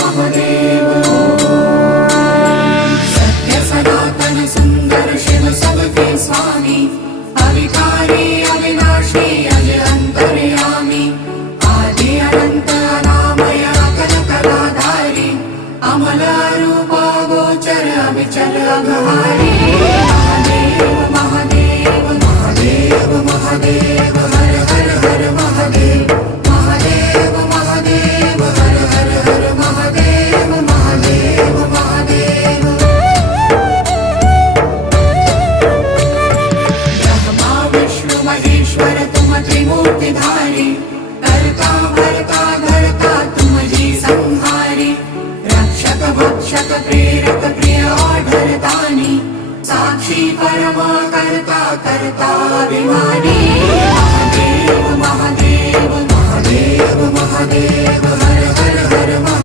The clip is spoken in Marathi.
महादेव सत्य सनातन सुंदर शिव सबके स्वामी अविकारी अविनाशी अज अंतर्यामी आदि अनंत अनामय अकल कलाधारी अमल रूप गोचर अविचल अघहारी महादेव महादेव महादेव महादेव हर हर हर महादेव महादेव महादेव हर हर हर महादेव महादेव महादेव ब्रह्मा विष्णु महेश्वर तुम त्रिमूर्तिधारी करता भरता धरता तुम जी संहारी रक्षक भक्षक प्रेरक प्रिय आढरतानी साक्षी परमा करता करता अभिमानी महादेव महादेव महादेव महादेव